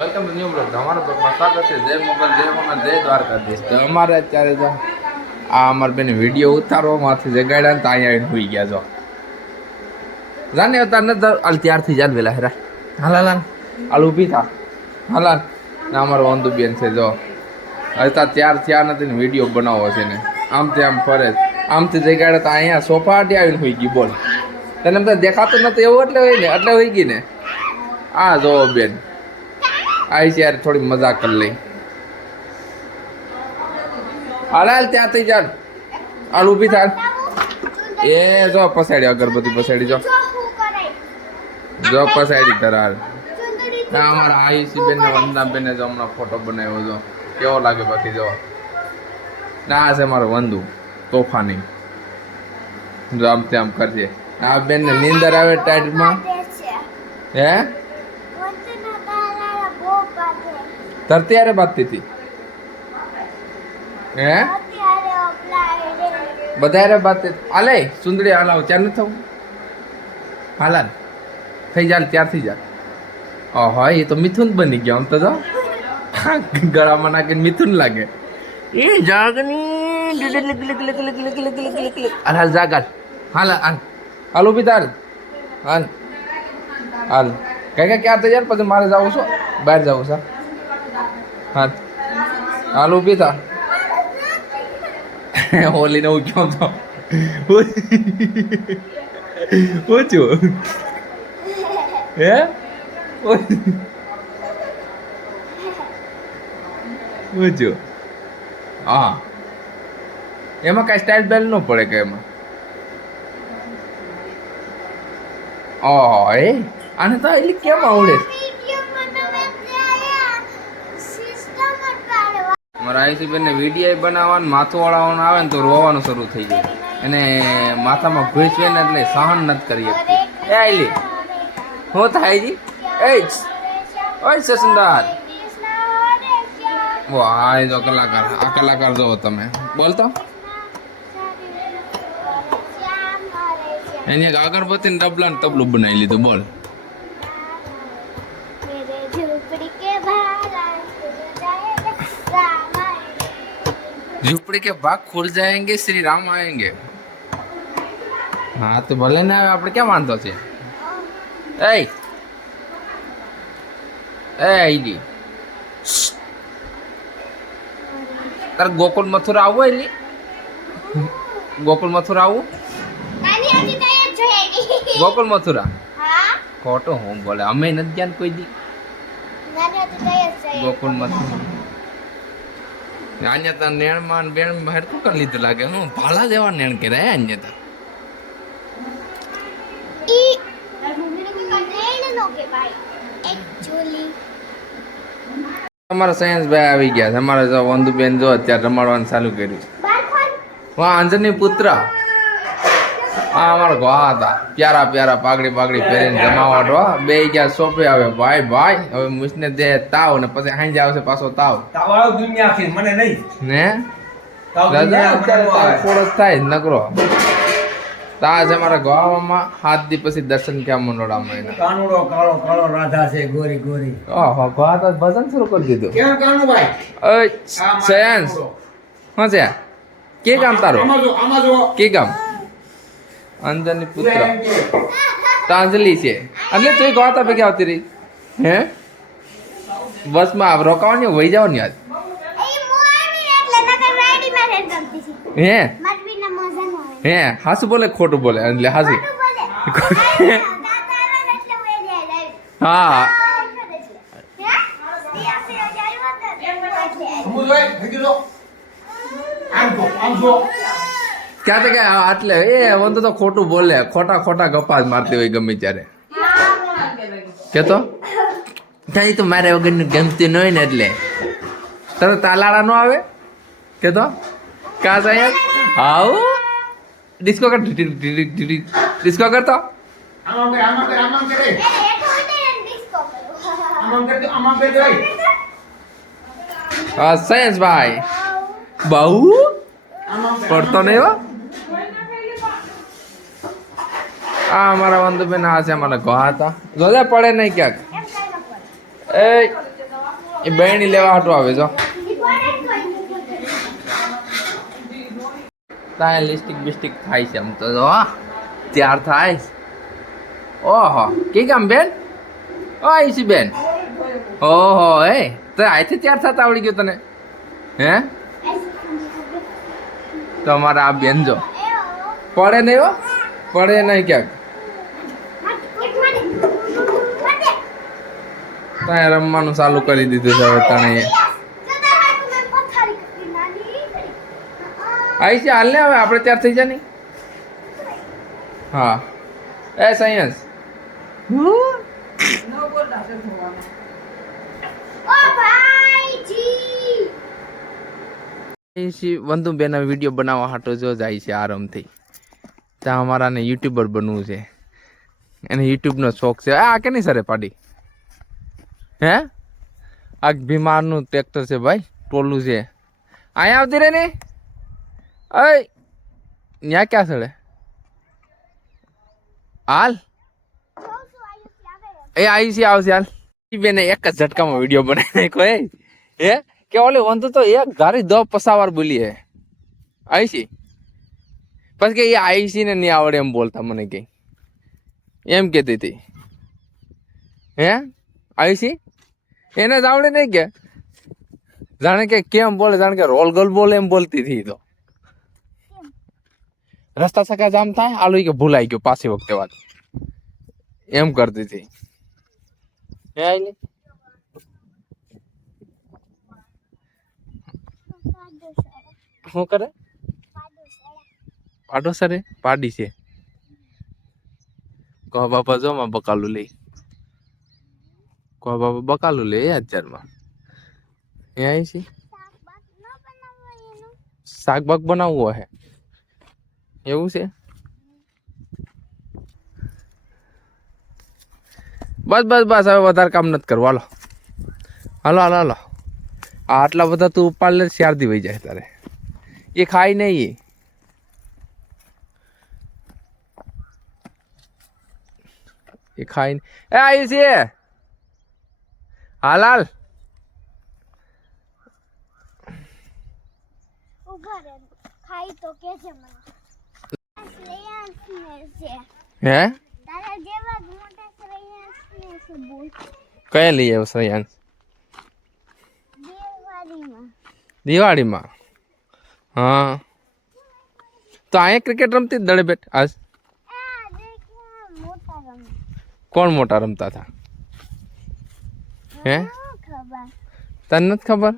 Welcome to new blog. તમારો બ્લોગમાં સ્વાગત છે. જય મોગલ, જય મોગલ, જય દ્વારકાધીશ. તો અમારે અત્યારે તો આ અમારે બેન વિડીયો ઉતારવામાંથી જગાડ્યા ને તો અહીંયા આવીને હોઈ ગયા છો. જાને અતાર નથી હાલ ત્યારથી જાન વેલા હેરા હાલ હાલ હાલ ઊભી થા હાલ હાલ ને અમારો વંદુ બેન છે જો અત્યારે ત્યાર નથી ને વિડીયો બનાવવો છે ને આમથી આમ ફરે આમથી જગાડે તો અહીંયા સોફા આટી આવીને હોઈ ગઈ. બોલ તને બધા દેખાતું નથી એવું એટલે હોય ને એટલે હોઈ ગઈ ને. આ જો બેન આવી છે યાર થોડી મજાક કરી લઈ. હાલ હાલ ત્યાંથી જાન હાલ ઊભી થાય એ જો પસાડી અગરબત્તી પસાડી જો પસાડી ધરાર અમારા આયુષી બેન ને વંદના બેન જો હમણાં ફોટો બનાવ્યો જો કેવો લાગે બાકી જો ના છે મારો વંદુ તોફાની જો આમ તેમ કરજે. આ બેન ને નીંદર આવે ટાઈટમાં હે ધરતી યારે બાંધતી હતી હે બધા યારે બાંધતી હાલે સુંદરી હાલાવ ત્યાં નથી થવું હાલાલ થઈ જાય ત્યારથી જાય. ઓહો એ તો મિથુન બની ગયા આમ તો જો ગળામાં નાખીને મિથુન લાગે એ જાગની હાલ જાગાલ હાલ હાલ હાલ ઉભી તાર હાલ હાલ કઈ ક્યાં તૈયાર પછી મારે જવું છો બહાર જવું છે હાલ હાલ ઊભી થા હોલી ને હું ક્યો તો ઓછું હે ઓછું હા એમાં કઈ સ્ટાઇલ બેલ ન પડે કે એમાં ઓહો એ આને તો એટલે કેમ આવડે મારા આયુષી બેન ને વિડીયો બનાવવાનું માથું વળાવવાનું આવે ને તો રોવાનું શરૂ થઈ જાય અને માથામાં ભૂસ હોય ને એટલે સહન નથી કરી શકતી. એ આઈલી હું થાય જી એ ઓય સસુંદર વાહ એ જો કલાકાર આ કલાકાર જોવો તમે બોલતો એની અગરબત્તી ને ડબલા ને તબલું બનાવી લીધું. બોલ झोपड़ी के भाग खुल जाएंगे श्री राम आएंगे. हाँ तो भले ना આપણે ક્યાં વાંધો છે એ આઈડી તાર ગોકુલ મથુરા આવું એલી ગોકુલ મથુરા આવું ગોકુલ મથુરા ખોટો હું બોલે અમે નથી જ્ઞાન કોઈ દી ગોકુલ મથુરા અન્યતા નેણમાં બેણ હેરતું કરી લીધું લાગે હું ભાલા જેવા નેણ કરે અન્યતા અમારા સાયન્સ ભાઈ આવી ગયા છે. અમારે જો વંદુ બેન જો અત્યારે રમાડવાનું ચાલુ કર્યું છે. વાહ અંજની પુત્ર આ અમારા ઘા હતા પ્યારા પ્યારા પાઘડી પાઘડી પહેરીને જમાવટ બે ગયા સોંપે આવે ભાઈ ભાઈ હવે મુસને દે તાવ ને પછી હાંજે આવશે પાછો તાવ મને નહીં ને થોડોક થાય નકરો તા છે મારા ગામમાં 7 દી પછી દર્શન ક્યાં મંડોળામાં એના કાનુડો કાળો કાળો રાધા છે ગોરી ગોરી ઓહો ગા તો ભજન શરૂ કરી દીધું. કેમ કાનુભાઈ ઓય સાયન્સ હા છે કે કામ તારો આમાં જો કે કામ અંજની પુત્ર તાંજલી છે એટલે તું ગાતા ભેગી આવતી રહી હે બસમાં રોકાવાની વહી જવાની આજ હે હે હાસુ બોલે ખોટું બોલે એટલે હાસી હા ક્યાં તો ક્યાં આટલે એ વંદુ તો ખોટું બોલે ખોટા ખોટા ગપ્પા જ મારતી હોય ગમે ત્યારે કેતો ત્યાં તો મારે વગરનું ગમતી ન હોય ને એટલે તને તાલાળા નો આવે કેતો કા સાહેબ આવ ડિસ્કો કર ડિસ્કો કરતો સાયન્સ ભાઈ બહુ પડતો નહીં હો આ અમારા વંદુબેન આ છે અમારા ઘા હતા જોજે પડે નહીં ક્યાંક એ એ બહેણી લેવા હાટું આવે જો તાય લિસ્ટિક બિસ્ટિક થાય છે આમ તો જો ત્યાર થાય ઓહો કે કામ બેન ઓ આઈસી બેન ઓહો એ તો આઈથી ત્યાર થતા આવડી ગયું તને હે તો અમારા આ બેન જો પડે નહીં હો પડે નહીં ક્યાંક તાય રમવાનું ચાલુ કરી દીધું છે હવે તને આઈ છે હાલ ને હવે આપણે ત્યાર થઈ જાય ને હા એ સાયન્સ વંદુ બેન વિડીયો બનાવવા હાટો જો જાય છે આરામથી ત્યાં અમારાને યુટ્યુબર બનવું છે એને યુટ્યુબનો શોખ છે આ કે નહીં સરે પાડી હે આ બીમારનું ટ્રેક્ટર છે ભાઈ ટોલું છે અહીંયા આવતી રે ને અય ત્યાં ક્યાં સડે હાલ એ આવી છે આવશે હાલ બેને એક જ ઝટકામાં વિડીયો બનાવી નાખ્યો હે કે ઓલે વંતુ તો એક ગારી દો પસાવાર બોલી હે આવી છે પછી કે એ આવી છે ને નહીં આવડે એમ બોલતા મને કે એમ કહેતી હતી હે આવી છે એને જ આવડે નહીં કે જાણે કે કેમ બોલે જાણે કે રોલ ગોલ બોલે એમ બોલતી હતી તો રસ્તા સકા જામ થાય આલુ કે ભૂલાઈ ગયો પાછી વખતે વાત એમ કરતી હતી હે આઈલી શું કરે પાડો સરે પાડી છે કહો બાપા જો માં બકાલું લઈ કહો બાપા બકાલું લે 1000 એ આવી છે શાક બાક બનાવવું હે એવું છે બસ બસ બસ હવે વધારે કામ નથી કરવું હાલો હાલો હાલો હાલો આટલા બધા તું ઉપાડ લે શારદી વહી જાય તારે એ ખાય નહીં એ ખાય નહીં એ આવી છે હાલ હાલ ખાઈ તો કે છે મને હે તારા જેવા મોટા શ્રેયાંસ છે બોલ કયા લઈ આવ્યો શ્રેયાંશ દિવાળીમાં દિવાળીમાં હા તો અહીંયા ક્રિકેટ રમતી જ દડે બેટ આજ આ દેખ્યા મોટા રમે કોણ મોટા રમતા હતા હે ખબર તને નથી ખબર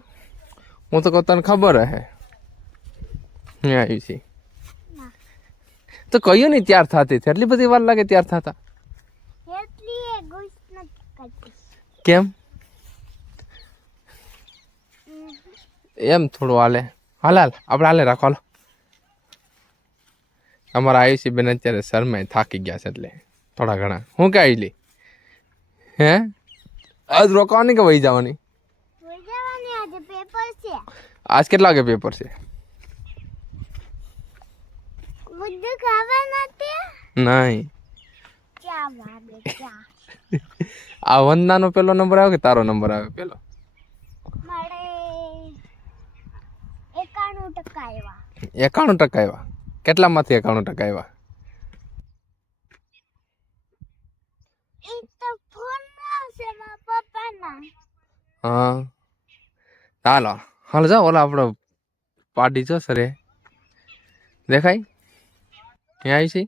હું તો કહું તને ખબર હે હે આવી છે તો કયું નહીં ત્યાર થતી એટલી બધી વાર લાગે ત્યાર થતા એટલી એ ગુસ્સ નથી કરતી કેમ એમ થોડું હાલે હાલ હાલ આપણે હાલે રાખો હાલો અમારા આયુષી બેન અત્યારે શરમાય થાકી ગયા છે એટલે થોડા ઘણા હું કે આવેલી હે આજ રોકવાની કે વહી જવાની ભૂલ જવાની આજે પેપર છે આજ કેટલા વાગે પેપર છે બધું ખબર નથી નહીં ચા વાગે ચા આ વંદનાનો પેલો નંબર આવ્યો કે તારો નંબર આવ્યો પેલો મારે 91% આવ્યા 91% આવ્યા કેટલામાંથી 91% આવ્યા એ તો ફોન આવશે મારા પપ્પાના હા ચાલો હાલ જાઓ ઓલા આપણો પાર્ટી છો સરે દેખાય ત્યાં આવી છે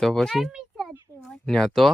તો પછી ગરમી થતી હોય ત્યાં તો